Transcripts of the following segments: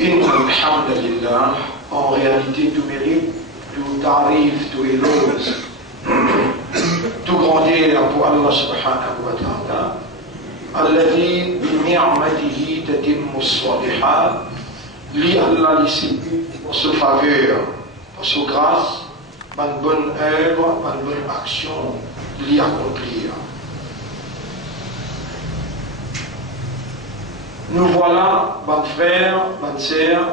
Inna alhamdulillah, en réalité tout mérite, tout tarif, tout éloge, tout grandir pour Allah subhanahu wa ta'ala, alladhi bi ni'matihi tatimmu as-salihat, li Allah ici pour sa faveur, pour sa grâce, une bonne œuvre, une bonne action, l'y accomplir. Nous voilà, bonnes frères, bonnes sœurs,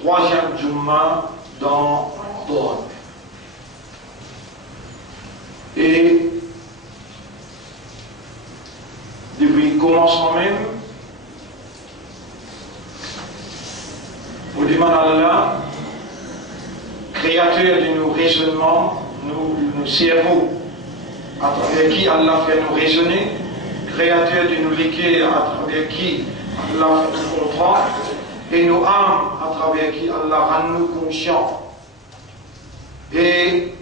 troisième Jumma dans Ramadan. Et depuis le commencement même, pour demander à Allah, créateur de nos raisonnements, nos cerveaux, à travers qui Allah fait nous raisonner, créateur de nos liqueurs, à travers qui Allah fait nous comprendre, et nos âmes, à travers qui Allah rend nous conscients. Et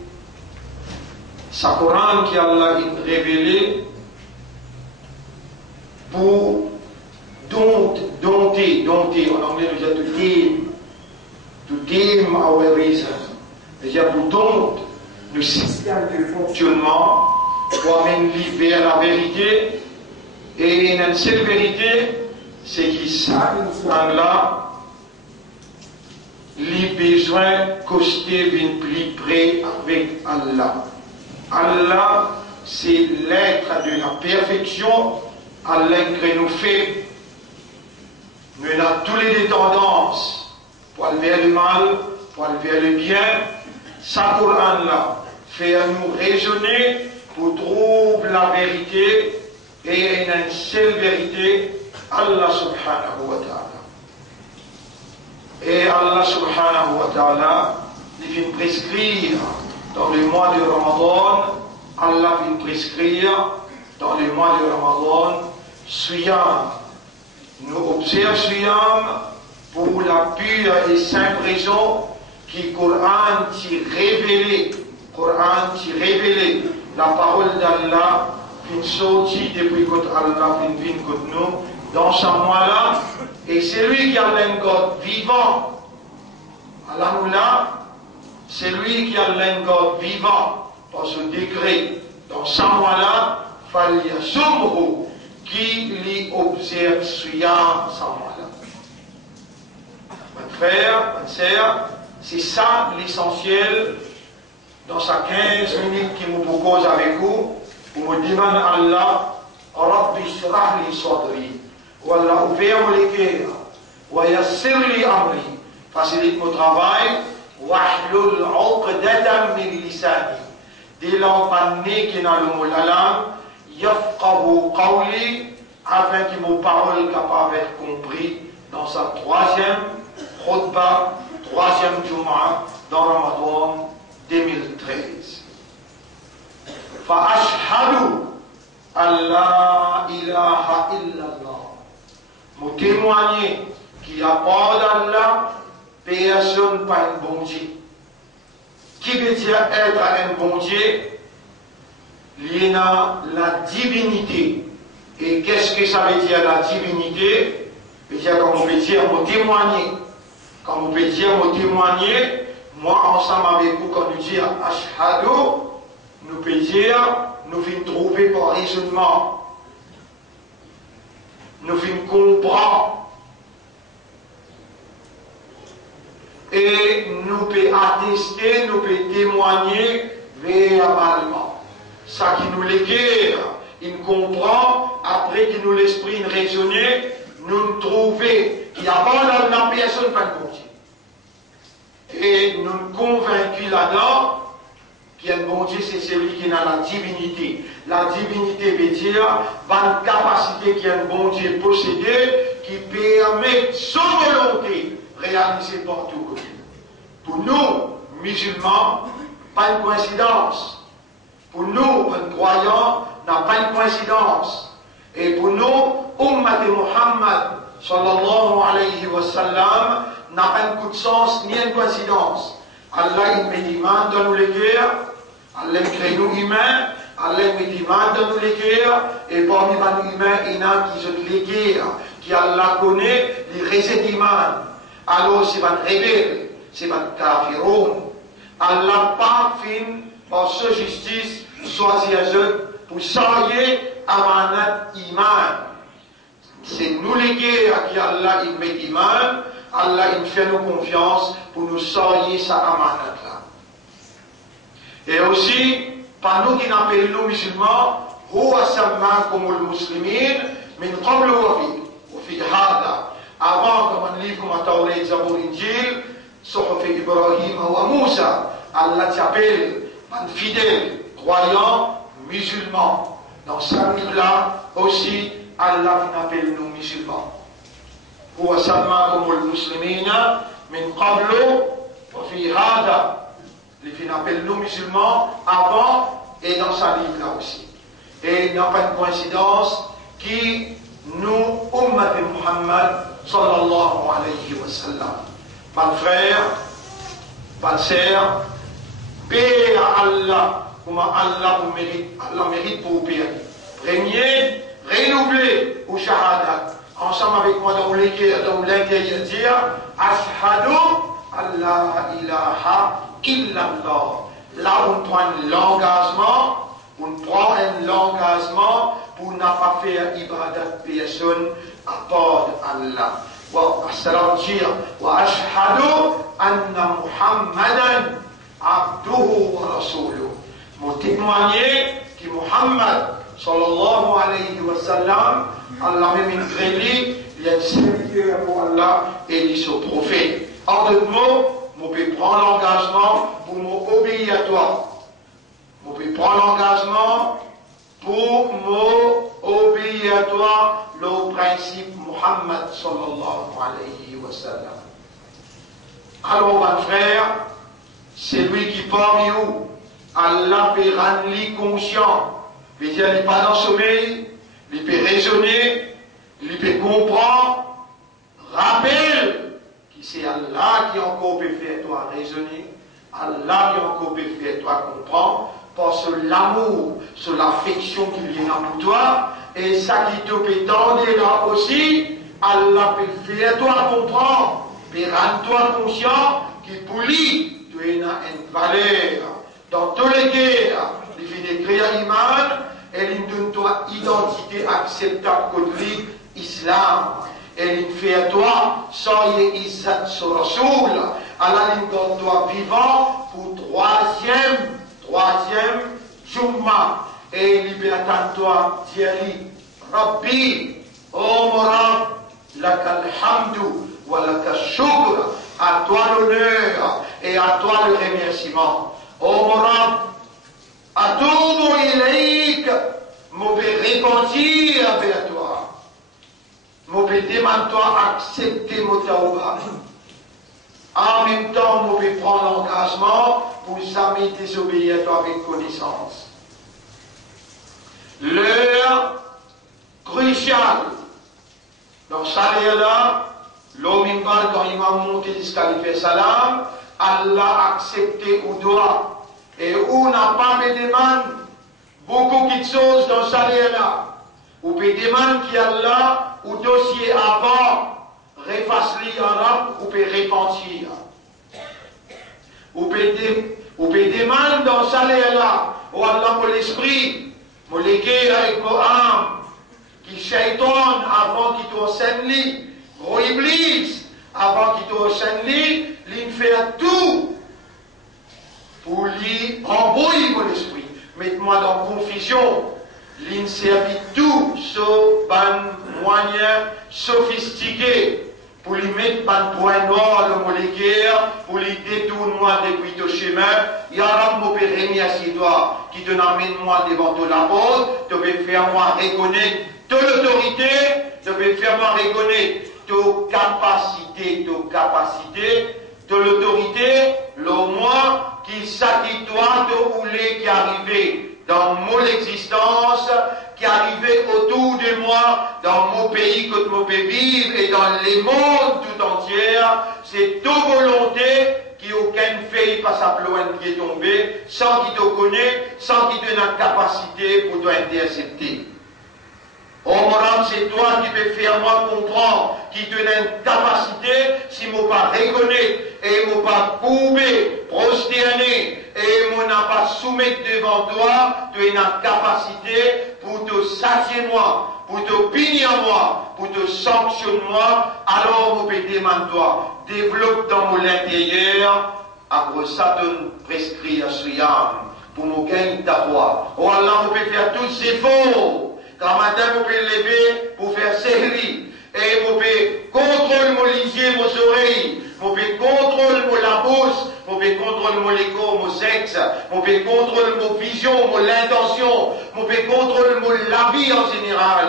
sa Coran qui Allah a révélé pour dompter, en anglais nous dit to dim our reason. C'est-à-dire pour dompter le système de fonctionnement, pour amener vers la vérité. Et une seule vérité, c'est qu'il savent là les besoins costés viennent plus près avec Allah. Allah, c'est l'être de la perfection, Allah qui nous fait. Nous avons toutes les tendances pour aller vers le mal, pour aller vers le bien. Sa Coran là fait nous raisonner pour trouver la vérité. Et une seule vérité, Allah subhanahu wa ta'ala. Et Allah subhanahu wa ta'ala, il vient prescrire dans le mois de Ramadan, Allah vient prescrire dans le mois de Ramadan, Siyam. Nous observons Siyam pour la pure et simple raison que le Coran t'a révélé la parole d'Allah. Une sortie depuis que Allah vient contre nous dans ce mois-là, et c'est lui qui a l'engord vivant. Allah, c'est lui qui a l'engord vivant par ce décret. Dans ce mois-là, il y a Soumrou qui lui observe Siyam ce mois-là. Mes frères, mes sœurs, c'est ça l'essentiel dans ces 15 minutes qui nous propose avec vous. Pour me demander à Allah, Rabbi shrah li sadri, ou Allah ouvert mon cœur, ou yassir li amri, facilite mon travail, wahlul uqdatan min lisani, dès l'empanné qui n'a le mot la langue, yafqahu qawli, afin que mon parole capable d'être compris dans sa troisième khutbah, troisième Jum'a dans Ramadan 2013. فأشهد أن لا إله إلا الله. Vous témoignez qu'il n'y a pas d'Allah, personne pas un bon Dieu. Qui veut dire être un bon Dieu? Il y a la divinité. Et qu'est-ce que ça veut dire la divinité? Ça veut dire comme on peut dire, vous témoignez. Comme on peut dire, vous témoignez, moi ensemble avec vous, quand nous disons Ashhadu, nous pouvons dire, nous venons trouver par raisonnement, nous venons comprendre, et nous pouvons attester, nous pouvons témoigner verbalement. Ça qui nous l'éclaire, il comprend, après qu'il nous l'esprit raisonner, nous trouver qu'il n'y a pas dans la personne pas de Dieu. Et nous convaincus là-dedans, qu'il y a un bon Dieu, c'est celui qui a la divinité. La divinité veut dire une capacité qu'il y a un bon Dieu possédé qui permet son volonté de réaliser partout. Pour nous, musulmans, pas une coïncidence. Pour nous, un croyant, n'a pas une coïncidence. Et pour nous, Ummat de Muhammad, sallallahu alayhi wa sallam, n'a pas un coup de sens ni une coïncidence. Allah, il met l'imam dans nos cœurs, Allah crée nous humains, Allah met l'imam dans nos cœurs, et parmi les humains, il y en a qui sont les cœurs, qui Allah connaît, les résidents, alors c'est un rebelle, c'est un kafiroun. Allah pas fin par sa justice choisi à eux pour saluer amanat iman. C'est nous les guerres à qui Allah il met iman, Allah il fait nous confiance pour nous saluer sa amanat là. Et aussi, par nous qui n'appellent nous musulmans, هو سماكم المسلمين من قبل وفي هذا. Avant, comme un livre comme Tawrat, Zabour, Injil, صحف Ibrahim ou Moussa, Allah t'appelle un fidèle, croyant, musulman. Dans ce livre-là aussi, Allah appelle nous musulmans. هو سماكم المسلمين من قبل وفي هذا. Les filles appellent nous musulmans avant et dans sa livre-là aussi. Et il n'y a pas de coïncidence qui nous, Ummat Muhammad, sallallahu alayhi wa sallam. Pas de frère, pas de sœur, paix à Allah, comment Allah mérite pour payer. Premier, renouveler au shahadat. Ensemble avec moi dans l'intérieur dire, Ashhadu Allah ilaha illallah. Là on prend l'engagement. On prend un engagement pour ne pas faire ibadat personne à part Allah. Wa assalam dire wa ashhadu anna Muhammadan abduhu wa rasuluhu. Mon témoigner que Muhammad sallallahu alayhi wa sallam, Allah même créé, il est serviteur pour Allah et il est son prophète. En d'autres mots, on peut prendre l'engagement pour m'obéir à toi. On peut prendre l'engagement pour m'obéir à toi, le principe Muhammad sallallahu alayhi wa sallam. Alors, mon frère, c'est lui qui parmi nous, Allah peut rendre conscient. Il veut dire, il n'est pas dans le sommeil, il peut raisonner, il peut comprendre. Rappelle que c'est Allah qui encore peut faire toi raisonner, Allah qui encore peut faire toi comprendre. Parce que l'amour, sur l'affection qu'il y a pour toi, et ça qui te peut tendre là aussi, Allah peut faire toi comprendre, peut rendre toi conscient qu'il pour lui, tu as une valeur. Dans tous les guerres, il fait d'écrire l'imam, et il donne toi identité acceptable pour lui, islam. Et il fait à toi, sans y izzat sur Rasoul, Allah il donne toi vivant pour troisième Jumma, et il peut attendre toi, Diali, Rabbi, oh mon Rab, lakal hamdu, wa lakal shukr, à toi l'honneur et à toi le remerciement. Oh mon Rab, atubu ilayk, mon peut repentir vers toi, mon peut demander toi accepter mon tawbah. En même temps, on peut prendre l'engagement pour jamais désobéir à toi avec connaissance. L'heure cruciale, dans ce là l'homme quand il m'a monté jusqu'à lui faire salam, Allah a accepté ou doit. Et où n'a pas me demande beaucoup de choses dans ce là. Ou peut demander qu'il y a là, ou dossier avant. Reface-li en arabe, ou peut repentir. Ou peut demander dans ça là, ou Allah pour l'esprit, mon légué avec mon âme, qui shaitan avant qu'il t'enseigne li, gros iblis, avant qu'il t'enseigne li, il fait tout pour lui embrouiller mon esprit, mettre-moi dans confusion. Il servit tout ce moyen sophistiqué pour lui mettre un point noir dans mon guerre, pour lui détourner moi depuis ton chemin. Ya Rab, mon père, remercie toi qui te n'amène moi devant ton apôtre, te fait faire moi reconnaître ton autorité, te fait faire moi reconnaître ton capacité, de l'autorité, le moi qui s'acquitte toi de rouler qui est arrivé dans mon existence, qui est arrivé autour de moi, dans mon pays que je peux vivre et dans les mondes tout entier, c'est ta volonté qui aucun fait pas sa loin qui est tombé, sans qu'il te connaisse, sans qu'il te ait la capacité pour t'intercepter. Oh mon âme, c'est toi qui peux faire moi comprendre, qui te donne une capacité, si moi pas reconnaître, et moi pas couper, prosterner, et moi n'a pas soumettre devant toi, tu as une capacité pour te satier moi, pour te punir moi, pour te sanctionner moi, alors moi peux demander toi, développe dans mon intérieur, après ça te prescrit à ce âme, pour me gagner ta foi. Oh Allah, on peut faire tous ces efforts. Quand matin, vous pouvez lever pour faire série. Et vous pouvez contrôler mon lisier, mon oreilles. Vous pouvez contrôler la bouche. Vous pouvez contrôler mon écho, mon sexe. Vous pouvez contrôler mon vision, mon intention. Vous pouvez contrôler la vie en général.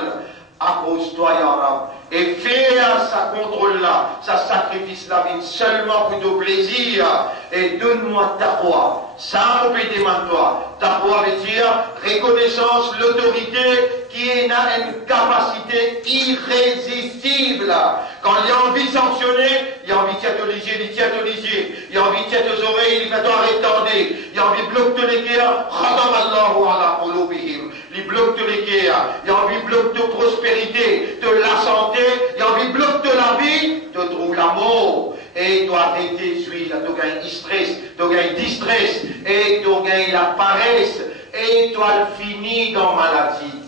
Accroche-toi, Ya Rab. Et fais ça contrôle-là, ça sacrifice la vie seulement pour ton plaisir. Et donne-moi ta foi. Ça, vous pouvez demander toi. Ta foi veut dire reconnaissance, l'autorité qui a une capacité irrésistible. Quand il y a envie de sanctionner, il y a envie de t'autoriser, il y a envie de t'être aux oreilles, il va t'arrêter, il y a envie de bloquer les cœurs, il bloque les cœurs, il y a envie de bloquer de prospérité, de la santé, il y a envie de bloquer de la vie, de trouver l'amour. Et tu as été celui là, tu as gagné stress, tu as gagné distress, et tu as gagné la paresse, et tu as fini dans la maladie.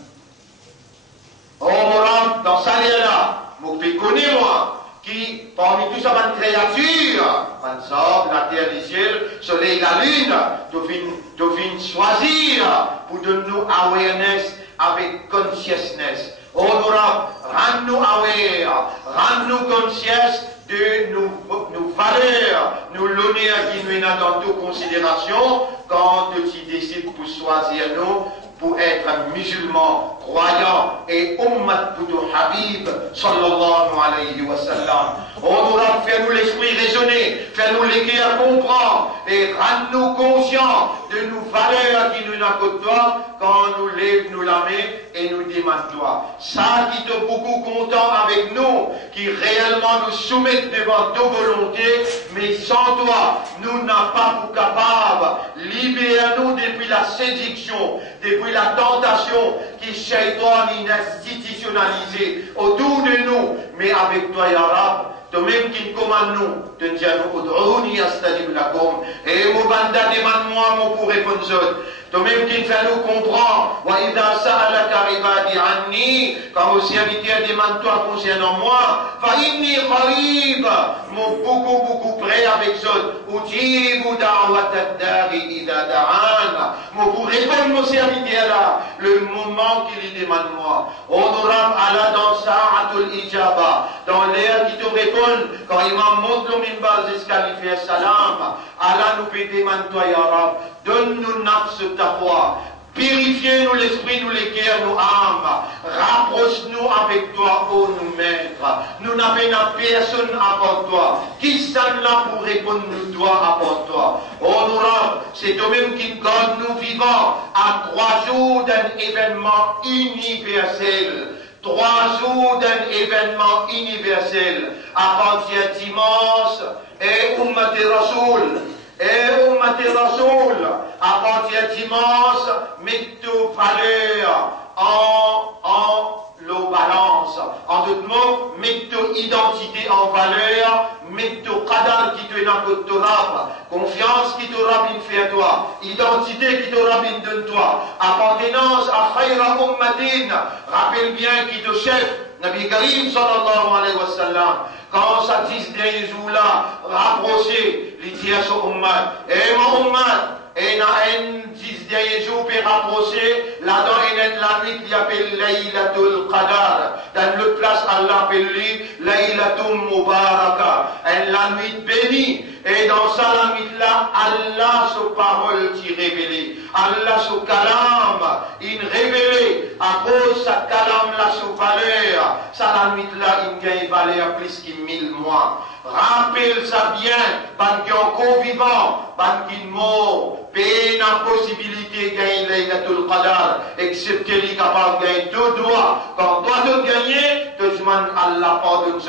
Oh mon âme, dans ça là, vous connaissez moi, qui parmi tout ça, une créature, la terre, les cieux, le soleil, la lune, tu viens choisir pour donner nous awareness avec consciousness. Oh mon âme, rends-nous aware, rends-nous conscious de nos valeurs, nous l'honneur qui nous est dans toute considération quand tu décides pour choisir nous pour être un musulman croyant et ummat pour ton Habib sallallahu alayhi wa sallam. On nous rend, fais-nous l'esprit raisonner, fais-nous les cœurs comprendre et rends-nous conscients de nos valeurs qui nous n'accotent toi quand nous lève nous la main et nous demande toi. Ça qui te beaucoup content avec nous, qui réellement nous soumettent devant ta volonté, mais sans toi, nous n'avons pas pour capable. Libère-nous depuis la séduction, depuis la tentation qui shaitan institutionnalisé autour de nous, mais avec toi, Ya Rab, toi-même qui nous commande nous, de dire nous, Ud'ouni astajib lakum, et mon banda demande-moi, mon pour répondre autres. Toi-même qui nous fait nous comprendre, wa idha sa'alaka ibadi anni, quand vos serviteurs demandent toi concernant moi, fa inni qarib, mon beaucoup près avec autres, ujibu da'watad dari idha da'an, mon pour répondre mon serviteur là, le moment qu'il lui demande moi. Honorable Allah dans Sa'atul Ijaba, dans l'air qui te répond, quand il m'a montré le minbar jusqu'à lui faire salam, Allah nous peut demander toi, Ya Rab, donne-nous nafs ta foi, purifiez-nous l'esprit, nous les cœurs, nous âmes, rapproche-nous avec toi, ô nous maîtres. Nous n'avons personne à part toi. Qui sont là pour répondre nous toi à part toi? Honorable, c'est toi-même qui garde nous vivants à 3 jours d'un événement universel. 3 jours d'un événement universel. À partir de dimanche, et Ummati Rasoul. Et Ummati Rasoul, à partir de dimanche, mets tout valeur en l'eau balance. En d'autres mots, mets toute identité en valeur, mets tout qadar qui te est dans ton rab, confiance qui te rabine fait à toi, identité qui te rabine donne toi, appartenance à khayra ummatin, rappelle bien qui te chef, Nabi Karim sallallahu alayhi wa sallam, quand ça 10 derniers jours-là, rapprocher les tiers sur ummat, et mon ummat, et dans un 10 derniers jours, pour rapprocher, là-dedans, il y a la nuit qui appelle Laylatul Qadar. Dans le place, Allah appelle lui Laylatul Mubaraka. Et la nuit bénie. Et dans ça, la nuit-là, Allah, sa parole qui révélée. Allah, sa kalam, il révélé. À cause de sa kalam, là, sa valeur. Ça, la nuit-là, il gagne valeur plus que 1000 mois. Rappelle ça bien, ban qui est encore vivant, ban qui est mort, peine la possibilité de gagner Laylatul Qadar, excepté les capables de gagner 2 doigts. Quand toi de gagner, tu demandes Allah pardonne.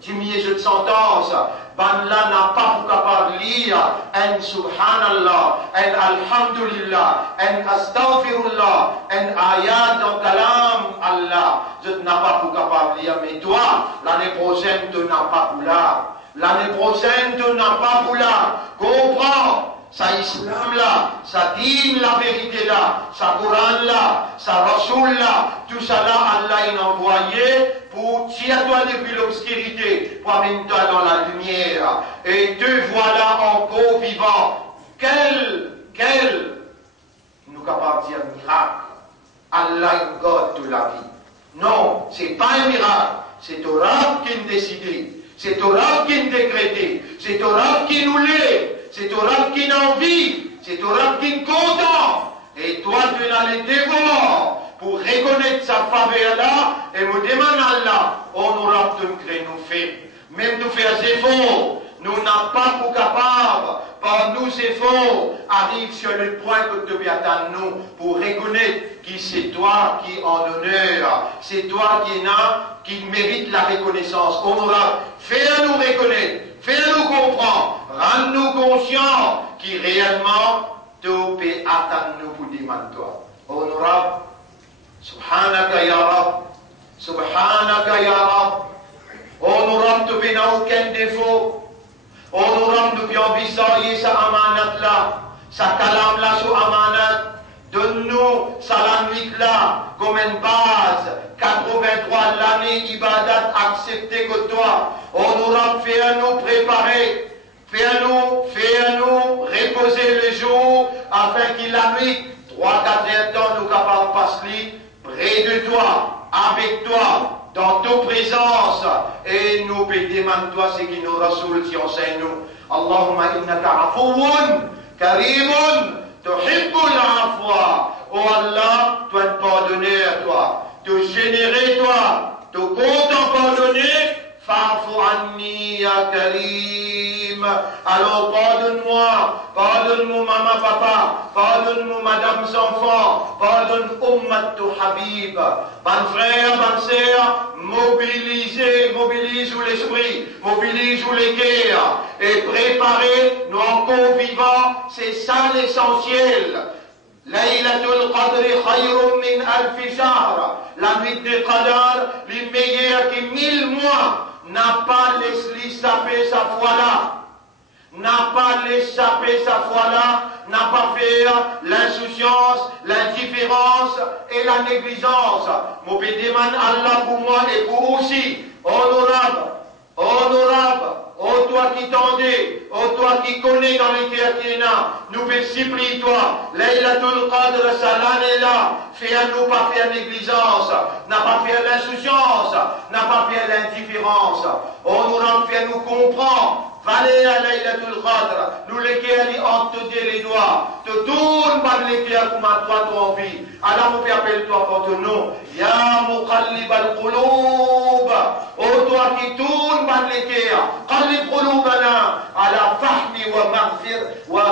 diminuer cette sentence. Ben là n'a pas pour capable lire un subhanallah, un alhamdulillah, un astaghfirullah, un ayat dans kalam Allah. Je n'ai pas pour capable lire, mais toi, l'année prochaine, tu n'as pas pour là. L'année prochaine, tu n'as pas pour là. Comprends? Sa islam là, sa dîme la vérité là, sa Coran là, sa Rasoul là, tout ça là, Allah il a envoyé pour tirer toi depuis l'obscurité, pour amener toi dans la lumière. Et te voilà encore vivant. Quel, nous capable de dire miracle. Allah God toute la vie. Non, c'est pas un miracle. C'est Torah qui nous décide. C'est Torah qui nous décrète. C'est Torah qui nous l'est. C'est Torah qui n'a envie, c'est Torah qui nous content. Et toi, tu n'as les devoirs pour reconnaître sa faveur là et me demander Allah, on aura tout créé nous fait. Même nous faire des efforts, nous n'avons pas pour capable, par nos efforts, arrive sur le point que tu viens à nous pour reconnaître que c'est toi qui en honneur, c'est toi qui mérite la reconnaissance. On aura fait à nous reconnaître. Fais-nous comprendre, rends-nous conscients qui réellement tout peut attendre nous pour demander toi. Honorable, Subhanaka ya Rab, Subhanaka ya Rab, honorable, tu n'as aucun défaut, honorable, nous pouvons visager sa amanat là, sa kalam là sur amanat, donne-nous sa la nuit là, comme une base, 83 l'année ibadat accepté que toi. On aura fait à nous préparer, fait à nous reposer le jour, afin qu'il la nuit, 3-4 heures temps, nous capables de passer près de toi, avec toi, dans ta présence, et nous demander toi ce qui nous rasoul qui enseigne nous. Allahumma innaka afouun, karimun, tuhibbul afwa. Oh Allah, toi te pardonner à toi, te générer toi, te content pardonner. Fa'fu anni ya Karim. Alors pardonne-moi maman, papa, pardonne-moi madame, enfants, pardonne ummat Habib. Ban frère, ban sœur, mobilise l'esprit, mobilise les cœurs et préparez nos encore vivants, c'est ça l'essentiel. Laylatul Qadr khayrun min alf shahr. La nuit de Qadr, les meilleurs que 1000 mois. N'a pas laissé saper sa foi là, n'a pas laissé saper sa foi là, n'a pas fait l'insouciance, l'indifférence et la négligence. Mon demande Allah pour moi et pour vous aussi, honorable, oh toi qui tendais, oh toi qui connais dans les terres qui est là, nous supplie toi, Laylatul Qadr, sa l'année là, fais à nous pas faire négligence, n'a pas fait l'insouciance, n'a pas fait l'indifférence, honorable, fais nous comprendre. Valez à Laylatul Qadr, nous lesquels ont te dit les doigts, te tourne par lesquels comme à toi tu envie. Alors mon père appelle-toi pour ton nom. Ya Muqallib al-Qulub, oh toi qui tourne par lesquels, Qallib Qulubana, ala fahmi wa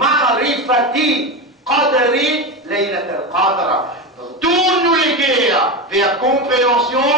ma'rifati qadri Laylatul Qadr. Tourne-nous les guerres vers compréhension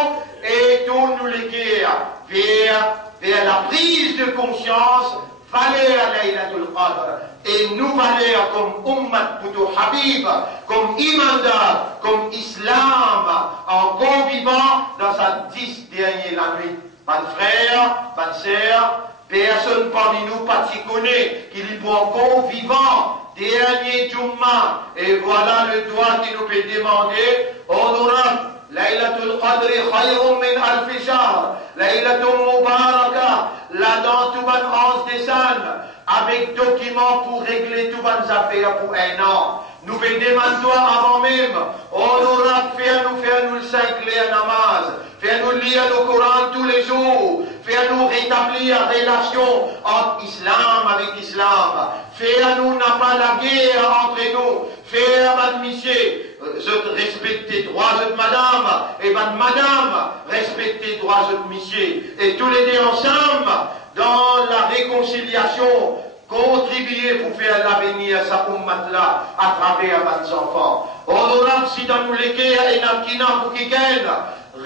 et tourne-nous les guerres vers la prise de conscience, valeur Laylatul Qadr, et nous valeurs comme Ummat Boutou Habib, comme Imanda, comme Islam, en convivant dans sa 10 dernière nuit. Pas de frère, pas de sœur, personne parmi nous pas s'y connaît, qu'il est encore vivant, dernier Jumma, et voilà le doigt qui nous peut demander, honorable, Laylatul Qadr khayrun min alf shahr. Laylatul Mubaraka. Là dans tout bon 11 décembre. Avec documents pour régler tout bonnes affaires pour un an. Nous demandons toi avant même. On aura faire nous le 5 clés namaz. Faire nous lire le Coran tous les jours. Faire nous rétablir la relation entre islam avec islam. Faire nous n'a pas la guerre entre nous. Faire monsieur. Je respecte les droits de madame, et madame respecte les droits de monsieur, et tous les deux ensemble, dans la réconciliation, contribuer pour faire l'avenir à sa ummat là, à travers mes enfants. Honorable si dans nous les guerres et n'a pour qui gagne,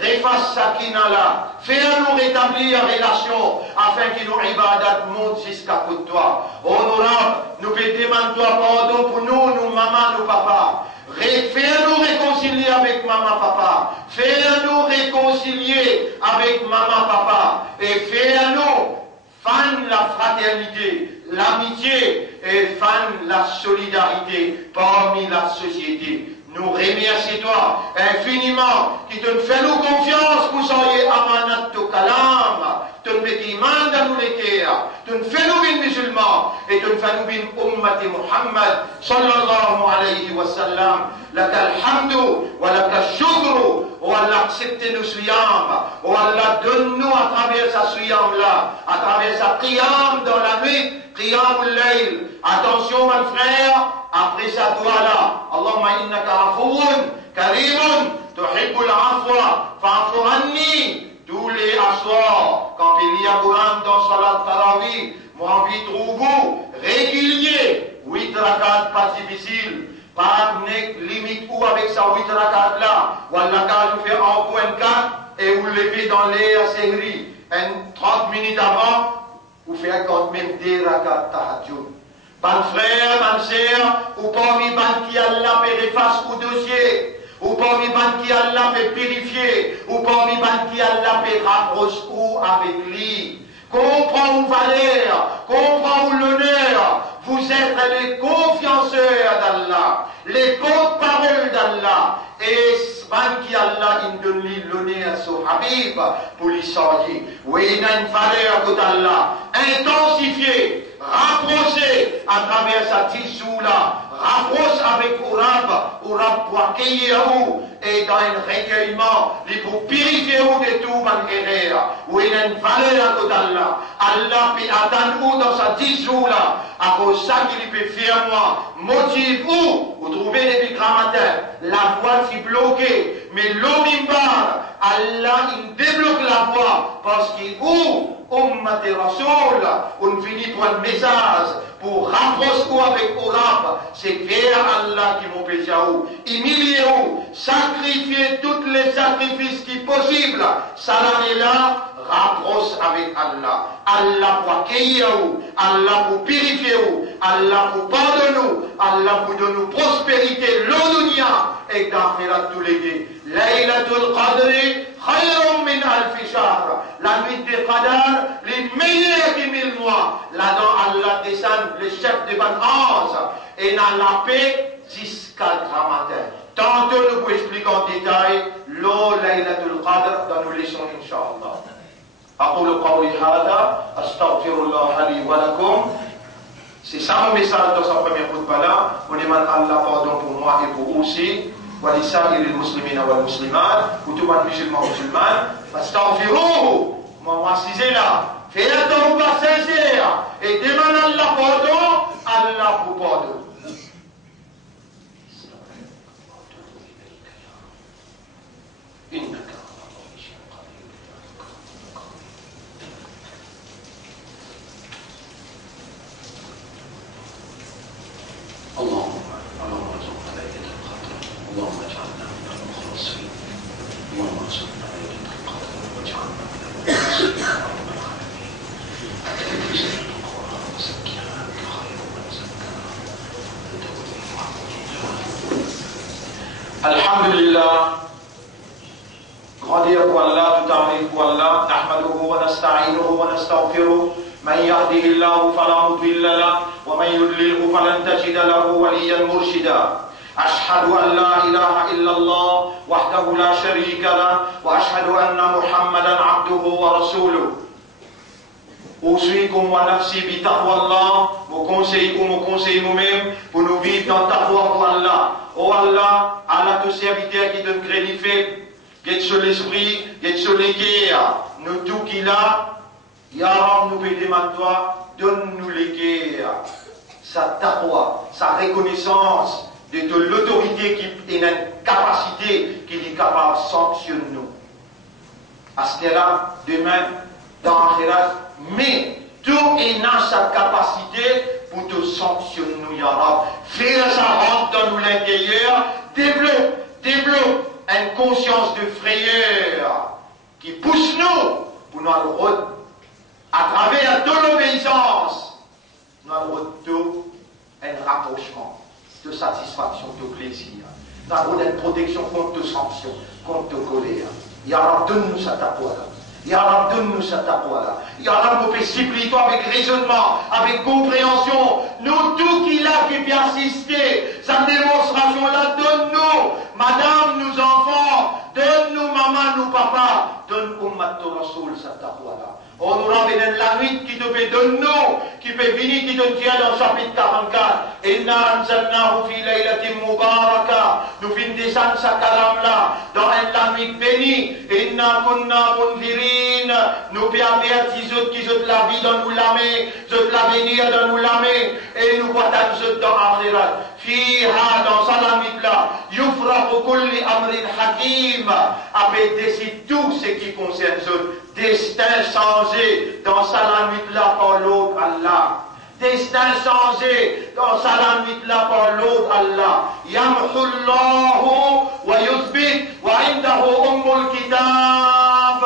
refasse sakina là, fais-nous rétablir relation, afin que nos ibadat montent jusqu'à côté de toi. Honorable, nous demandons toi pardon pour nous, maman, nous papa. Fais-nous réconcilier avec maman, papa. Fais-nous réconcilier avec maman, papa. Et fais-nous fan la fraternité, l'amitié et fan la solidarité parmi la société. Nous remercions toi infiniment qui te fait nous confiance pour soyez amanat to kalam, te metti iman dans nous les cœurs, te fait nous bin musulmans et te fait nous bin ummati Muhammad sallallahu alayhi wa sallam. Lakal hamdu wa lakal shukru wa Allah accepte nos suyam, wa Allah donne-nous à travers sa suyam là, à travers sa qiyam dans la nuit, qiyam al-layl. Attention mon frère, après sa doua là, Allahumma innaka afoun, karimun, tuhibbul afwa, fa'afu anni. Tous les assoirs, quand il y a Quran dans Salat Tarawih, moi envie trouve régulier, 8 rakats pas difficile, pas limite ou avec sa 8 rakats là, ou Allah vous fait 1.4 et vous levez dans l'air série, 30 minutes avant, vous faites quand même des rakats tahajjud. Ban frère, ban sœur, ou parmi ban qui Allah fait efface au dossier, ou parmi ban qui Allah fait purifier, ou parmi ban qui Allah fait rapprocher ou avec lui. Comprends vos valeurs, comprends l'honneur. Vous êtes les confianceurs d'Allah, les porte-paroles d'Allah. Et ban qui Allah il donne l'honneur à son Habib pour lui sortir. Oui, il a une valeur que d'Allah. Intensifiée. Rapprocher à travers sa tissu là, rapproche avec Urab pour accueillir vous et dans un recueillement, pour purifier vous de tout mon erreur. Où il y a une valeur à d'Allah. Allah peut attendre vous dans sa tissu là, à cause de ça qu'il peut faire moi. Motive vous trouvez depuis grand matin, la voie est bloquée, mais l'omimbar, Allah il débloque la voie parce qu'il ouvre. Ummat et Rasoul, on finit pour un message pour rapprocher avec Urab, c'est vers Allah qui m'empêche à vous, humilier vous, sacrifier tous les sacrifices qui sont possibles, salarié là, rapproche avec Allah. Allah pour accueillir vous, Allah pour purifier vous, Allah pour pardonner nous, Allah pour donner prospérité, l'odunia et d'akhirat tous les deux. Laylatul Qadri, khayrun min alfi shahr. La nuit de Qadar, les meilleurs que 1000 mois. Là-dedans, Allah descend le chef de Ban Anse et dans la paix jusqu'à grand matin. Tantôt nous pouvons expliquer en détail l'eau Laylatul Qadr dans nos leçons, Inch'Allah. أقول قولي هذا أستغفر الله لي ولكم. C'est ça mon message dans sa première khutbah là. On demande Allah pardon pour moi et pour vous aussi. ولسائر المسلمين والمسلمات وتوبان musulmans musulmanes. فاستغفروه. Moi c'est là. Fais un tawbah sincère et demande Allah pardon. Allah vous pardonne. إنك اللهم ارزقنا ليلة القدر، اللهم اجعلنا من المخلصين، اللهم ارزقنا ليلة القدر واجعلنا من المخلصين يا رب العالمين. تنزل القرآن وزكها أنت خير من زكاها أنت وليها ومولاها. الحمد لله. Grandir pour Allah, tout arrive pour Allah. Nahmaduhu wa nasta'inuhu wa nastaghfiruh. من يهده الله فلا مضل له ومن يضلله فلن تجد له وليا مرشدا. أشهد أن لا إله إلا الله وحده لا شريك له وأشهد أن محمدا عبده ورسوله. أوصيكم ونفسي بتقوى الله. Vous conseillez nous-mêmes pour nous vivre dans taqwa pour Allah. Oh Allah, Allah tous serviteurs qui donne crédit fait, get sur l'esprit, get sur les guerres, nous tout qu'il a. Ya Rab, nous demandons toi, donne-nous les guerres, sa taqwa, sa reconnaissance de l'autorité qui est une capacité qui est capable de sanctionner nous. À ce là demain, dans l'akhirat, mais tout est dans sa capacité pour te sanctionner nous, Ya Rab. Fais ça rentre dans nous l'intérieur, développe une conscience de frayeur qui pousse nous pour nous à travers de l'obéissance, nous avons un rapprochement de satisfaction, de plaisir. Nous avons une protection contre sanctions, contre colère. Ya Rab, donne-nous cette appoie-là. Ya Rab, donne-nous cette appoie-là. Ya Rab, nous supplions avec raisonnement, avec compréhension. Nous, tout qu'il a qui peut assister, sa démonstration-là, donne-nous, madame, nous enfants, donne-nous, maman, nous, papa, donne Ummat Rasoul cette appoie-là. On nous ramène la nuit qui te fait de nous, qui peut venir, qui te tient dans le chapitre 44. Inna anzalnahu fi laylatin mubaraka. Nous finissons descendre sa calame là, dans un nuit béni. Inna kunna munzirin. Nous peut avertir ceux qui ont la vie dans nous l'âme, ceux la bénir dans nous l'âme, et nous voyons ceux dans l'akhirat. Fiha, dans sa nuit là, yufrahu kulli amrin hakim. Avec décide tout ce qui concerne ceux. Destin changé dans sa nuit là par l'autre Allah. Destin changé dans sa nuit là par l'autre Allah. Yamhullahu wa yuthbit wa indahu ummul kitab.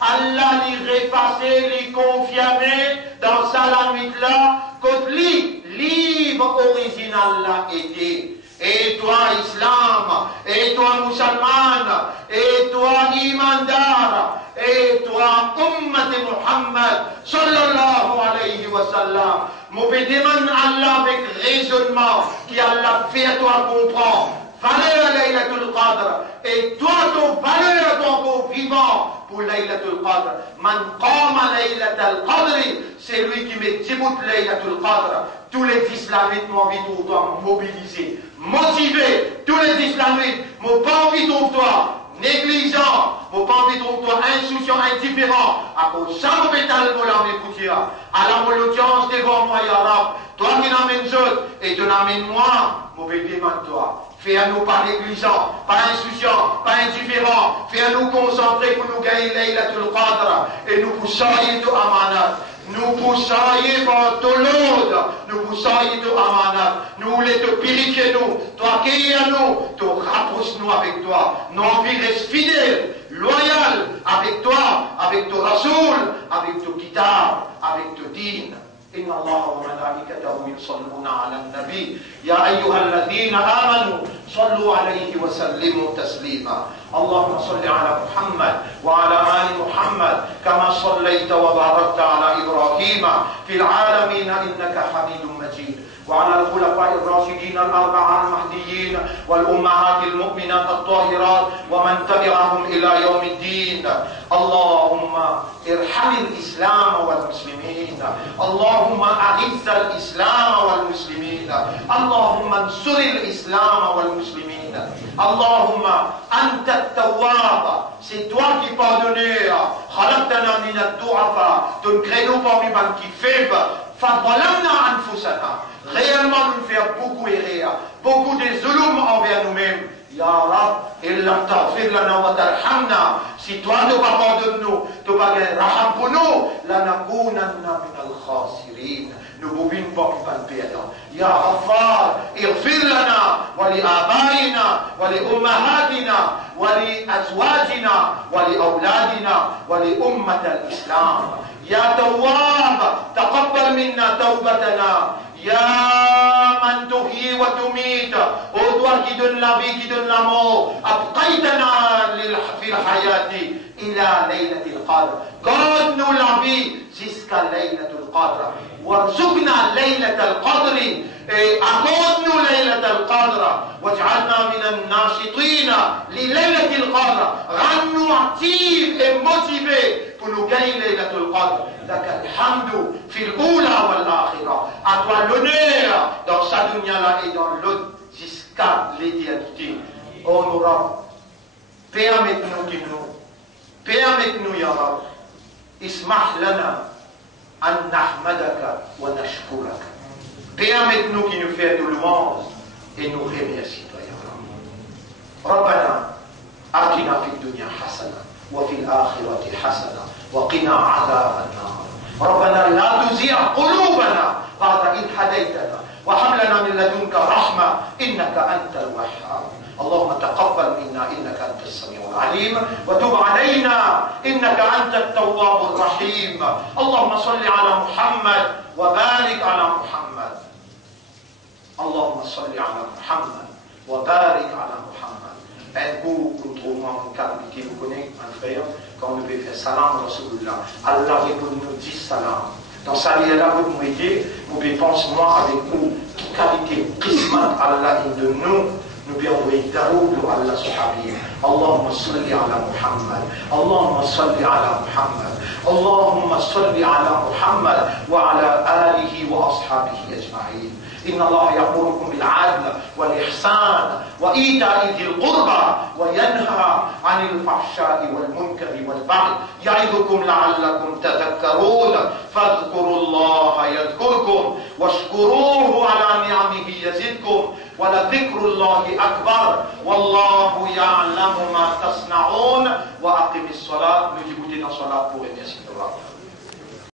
Allah l'y répassé, l'y confirmé dans sa nuit là, que livre original là était. Et toi, Islam, et toi, musulman, et toi, imandar, et toi, Ummat Muhammad, sallallahu alayhi wa sallam. Mon demande Allah avec raisonnement, qui Allah fait à toi comprendre. Valeur Laylatul Qadr. Et toi, ton valeur, ton beau vivant pour Laylatul Qadr. Man qama Laylatul Qadr, c'est lui qui met Djibout Laylatul Qadr. Tous les islamites m'ont envie de toi mobiliser, motiver. Tous les islamites m'ont pas envie de toi négligent, m'ont pas envie de toi insouciant, indifférent. À cause de ça, m'obétal, m'olam écoutir. À la l'audience devant moi, Ya Rab. Toi qui n'amènes autres et tu n'amènes moi, m'obédie toi. Fais à nous pas négligents, pas insouciants, pas indifférents. Fais à nous concentrer pour nous gagner Laylatul Qadr et nous pousser tout amanat. Nous pousser par tout l'autre. Nous pousser tout amanat. Nous voulons te purifier nous. Toi qui es à nous, te rapproche nous avec toi. Nous envie reste fidèle, loyal avec toi, avec ton Rasoul, avec ton kitab, avec ton din. إن الله وملائكته يصلون على النبي يا أيها الذين آمنوا صلوا عليه وسلموا تسليما اللهم صل على محمد وعلى آل محمد كما صليت وباركت على إبراهيم في العالمين إنك حميد مجيد وعلى الخلفاء الراشدين الأربعة المهديين والأمهات المؤمنات الطاهرات ومن تبعهم إلى يوم الدين اللهم ارحم الإسلام والمسلمين اللهم أعز الإسلام والمسلمين اللهم انصر الإسلام والمسلمين اللهم أنت التواب c'est toi qui pardonneur خلقتنا من الضعفاء tu ne crées nous parmi les qui faibles فظلمنا أنفسنا réellement nous faire beaucoup errer, beaucoup de zulum envers nous-mêmes. Ya Rab, illam taghfir lana wa tarhamna. Si toi ne vas pas pardonner nous, tu vas gagner raham pour nous, lanakunanna min al-khasirin. Nous ne pouvons pas perdre. Ya Ghaffar, ighfir lana wa li abaina wa li ummahatina wa li azwajina wa li awladina wa li ummat al-islam. Ya Tawwab, taqabbal minna tawbatana. Ya man tuhyi wa tumit, ô toi qui donne la vie, qui donne la mort, abqaytana fil hayati ila laylatil qadr. Garde-nous la vie jusqu'à laylatul qadr. Warzuqna laylatul qadr et accorde-nous laylatul qadr. Waj'alna minan nashitina li laylatil qadr. Rends-nous actifs et motivés pour nous gagner laylatul qadr. Laka alhamdu fil oula wal akhirah. À toi l'honneur dans sa dunya là et dans l'autre jusqu'à l'éternité. Oh nous Rab, permette-nous ya Rab, ismah lana an nahmadaka wa nashkuraka. Permette-nous qui nous fait de louanges et nous remercie toi ya Rab. Rabbana atina fid dunya hasana wa fil akhirati hasana wa qina adhaban nar. ربنا لا تزيغ قلوبنا بعد إذ هديتنا وهب لنا من لدنك رحمة إنك أنت الوهاب اللهم تقبل منا إنك أنت السميع العليم وتب علينا إنك أنت التواب الرحيم. اللهم صل على محمد وبارك على محمد. اللهم صل على محمد وبارك على محمد. Un coup, nous trouvons une calamité, vous connaissez un frère, quand on veut faire salam, Rasulullah, Allah répond nous 10 salam. Dans sa vie, là, vous me dites, vous pensez moi avec vous, qualité, qismat, Allah de nous بيضوي داود على صحابيه. اللهم صل على محمد، اللهم صل على محمد، اللهم صل على محمد وعلى آله وأصحابه أجمعين. إن الله يأمركم بالعدل والإحسان وإيتاء ذي القربى وينهى عن الفحشاء والمنكر والبغي يعظكم لعلكم تذكرون. فاذكروا الله يذكركم واشكروه على نعمه يزدكم ولذكر الله أكبر والله يعلم ما تصنعون. وأقم الصلاة. Nous écoutons la salat pour remercier Allah.